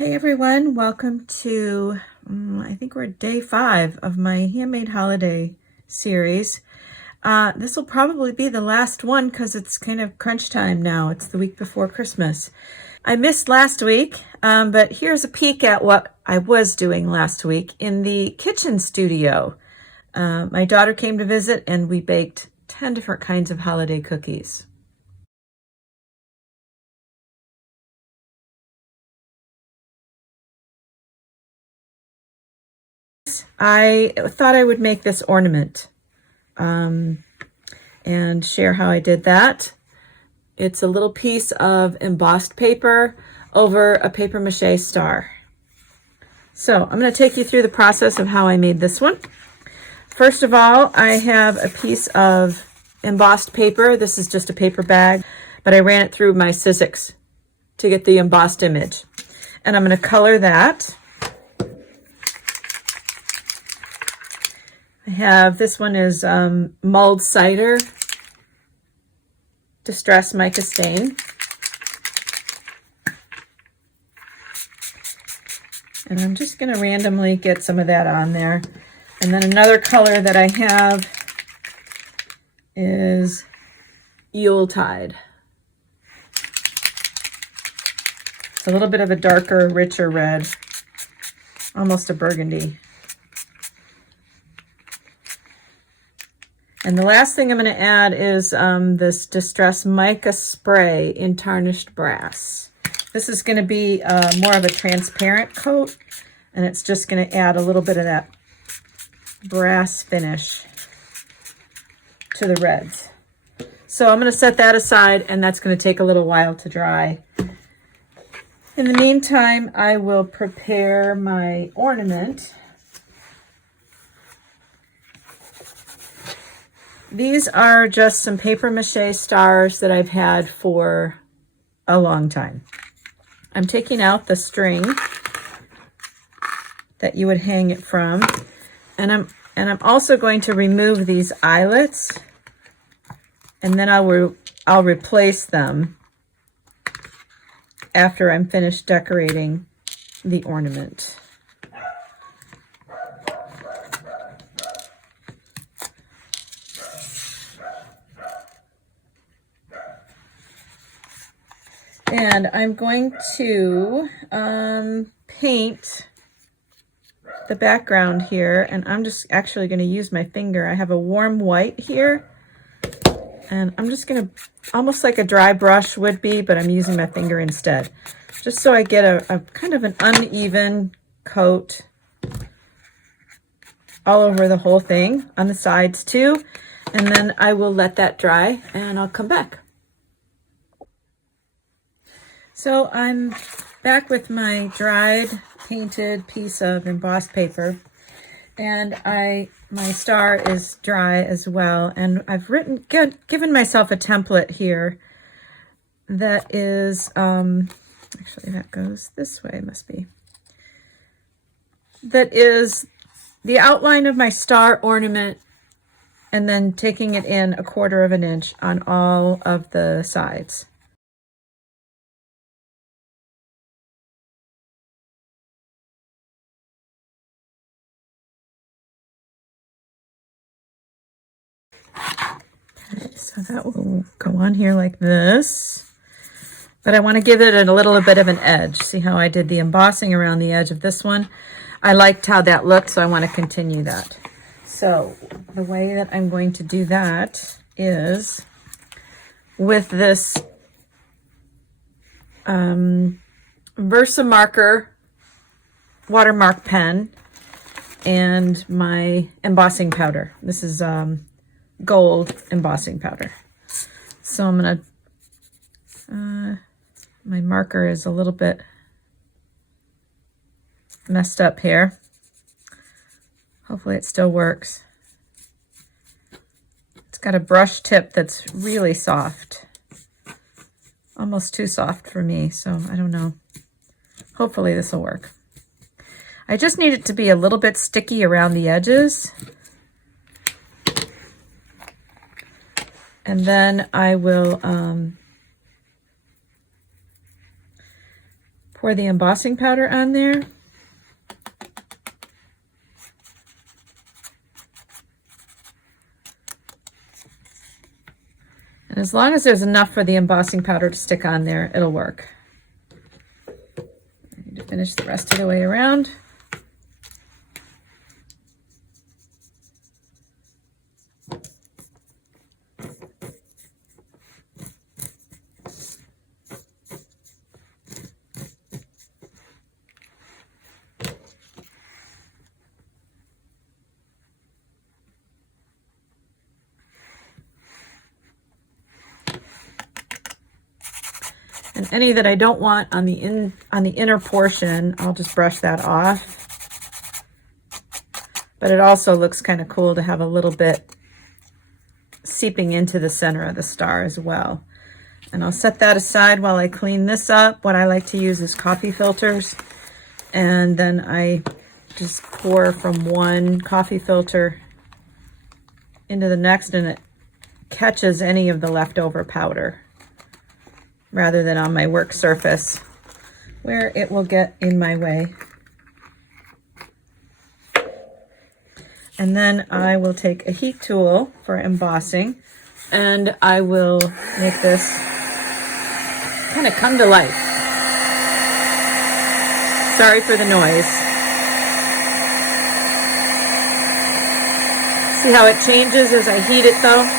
Hey everyone, welcome to, I think we're day 5 of my Handmade holiday series. This will probably be the last one because it's kind of crunch time now. It's the week before Christmas. I missed last week, but here's a peek at what I was doing last week in the kitchen studio. My daughter came to visit and we baked 10 different kinds of holiday cookies. I thought I would make this ornament and share how I did that. It's a little piece of embossed paper over a paper mache star. So I'm going to take you through the process of how I made this one. First of all, I have a piece of embossed paper. This is just a paper bag, but I ran it through my Sizzix to get the embossed image. And I'm going to color that. I have, this one is mulled cider, distress mica stain. And I'm just going to randomly get some of that on there. And then another color that I have is Yuletide. It's a little bit of a darker, richer red, almost a burgundy. And the last thing I'm going to add is this Distress Mica Spray in Tarnished Brass. This is going to be more of a transparent coat, and it's just going to add a little bit of that brass finish to the reds. So I'm going to set that aside, and that's going to take a little while to dry. In the meantime, I will prepare my ornament. These are just some paper mache stars that I've had for a long time. I'm taking out the string that you would hang it from, and I'm also going to remove these eyelets, and then I'll replace them after I'm finished decorating the ornament. And I'm going to paint the background here, and I'm just actually going to use my finger. I have a warm white here, and I'm just going to, almost like a dry brush would be, but I'm using my finger instead, just so I get a kind of an uneven coat all over the whole thing, on the sides too, and then I will let that dry and I'll come back. So I'm back with my dried painted piece of embossed paper, and my star is dry as well, and I've given myself a template here that is actually that goes this way, must be, that is the outline of my star ornament, and then taking it in 1/4 inch on all of the sides. Okay, so that will go on here like this, but I want to give it a little bit of an edge. See how I did the embossing around the edge of this one? I liked how that looked, so I want to continue that. So the way that I'm going to do that is with this Versamarker watermark pen and my embossing powder. This is gold embossing powder. So I'm gonna, my marker is a little bit messed up here. Hopefully it still works. It's got a brush tip that's really soft. Almost too soft for me, so I don't know. Hopefully this will work. I just need it to be a little bit sticky around the edges. And then I will pour the embossing powder on there. And as long as there's enough for the embossing powder to stick on there, it'll work. I need to finish the rest of the way around. And any that I don't want on the inner portion, I'll just brush that off. But it also looks kind of cool to have a little bit seeping into the center of the star as well. And I'll set that aside while I clean this up. What I like to use is coffee filters. And then I just pour from one coffee filter into the next, and it catches any of the leftover powder, rather than on my work surface where it will get in my way. And then I will take a heat tool for embossing, and I will make this kind of come to life. Sorry for the noise. See how it changes as I heat it though?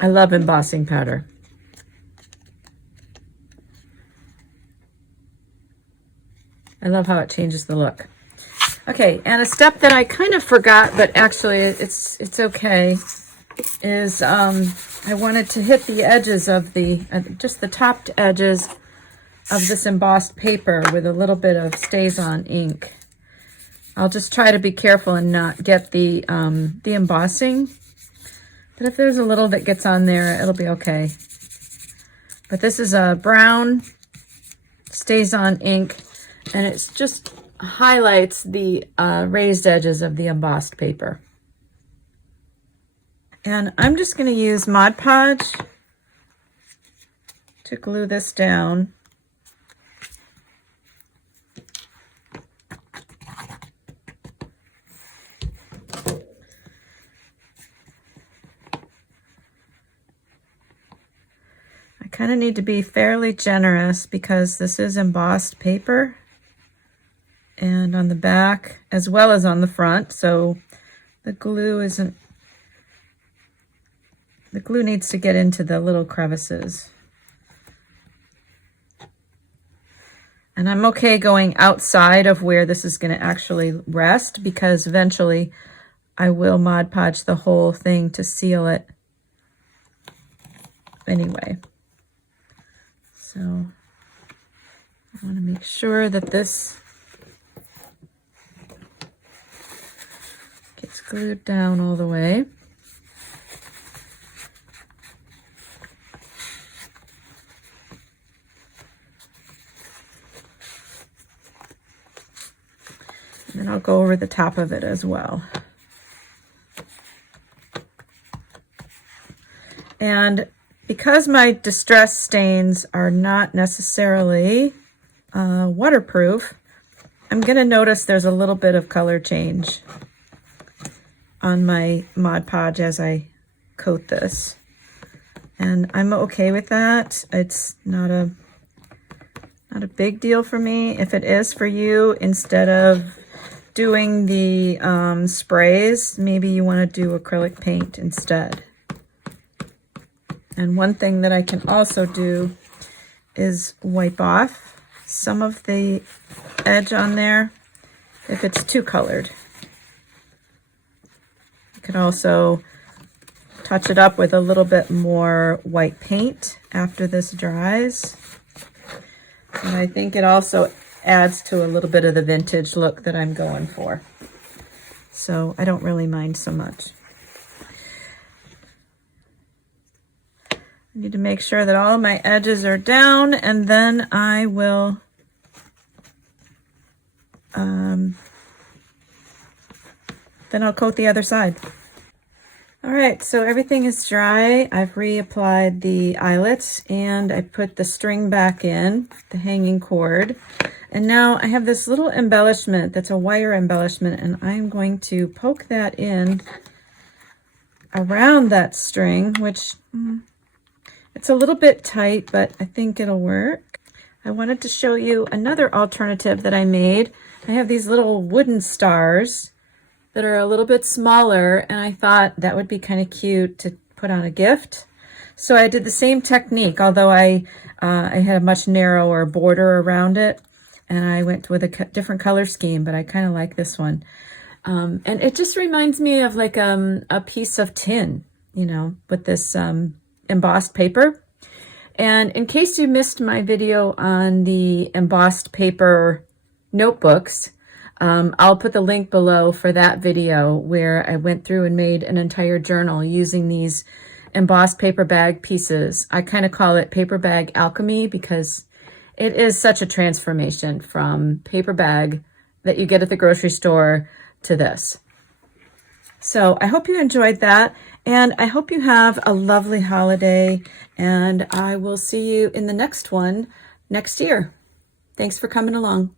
I love embossing powder. I love how it changes the look. Okay, and a step that I kind of forgot, but actually it's okay, is I wanted to hit the edges of the, just the topped edges of this embossed paper with a little bit of stays-on ink. I'll just try to be careful and not get the embossing. But if there's a little that gets on there, it'll be okay. But this is a brown stays-on ink, and it just highlights the raised edges of the embossed paper. And I'm just going to use Mod Podge to glue this down. Kind of need to be fairly generous because this is embossed paper, and on the back as well as on the front, so the glue needs to get into the little crevices. And I'm okay going outside of where this is going to actually rest, because eventually I will Mod Podge the whole thing to seal it anyway. So I want to make sure that this gets glued down all the way. And then I'll go over the top of it as well. And because my distress stains are not necessarily waterproof, I'm going to notice there's a little bit of color change on my Mod Podge as I coat this. And I'm okay with that. It's not a big deal for me. If it is for you, instead of doing the sprays, maybe you want to do acrylic paint instead. And one thing that I can also do is wipe off some of the edge on there if it's too colored. could also touch it up with a little bit more white paint after this dries. And I think it also adds to a little bit of the vintage look that I'm going for. So I don't really mind so much. I need to make sure that all of my edges are down, and then I will then I'll coat the other side. All right, so everything is dry. I've reapplied the eyelets and I put the string back in, the hanging cord. And now I have this little embellishment that's a wire embellishment, and I'm going to poke that in around that string, which it's a little bit tight, but I think it'll work. I wanted to show you another alternative that I made. I have these little wooden stars that are a little bit smaller, and I thought that would be kind of cute to put on a gift. So I did the same technique, although I had a much narrower border around it, and I went with a different color scheme, but I kind of like this one. And it just reminds me of like a piece of tin, you know, with this embossed paper. And in case you missed my video on the embossed paper notebooks, I'll put the link below for that video where I went through and made an entire journal using these embossed paper bag pieces. I kind of call it paper bag alchemy because it is such a transformation from paper bag that you get at the grocery store to this. So I hope you enjoyed that, and I hope you have a lovely holiday, and I will see you in the next one next year. Thanks for coming along.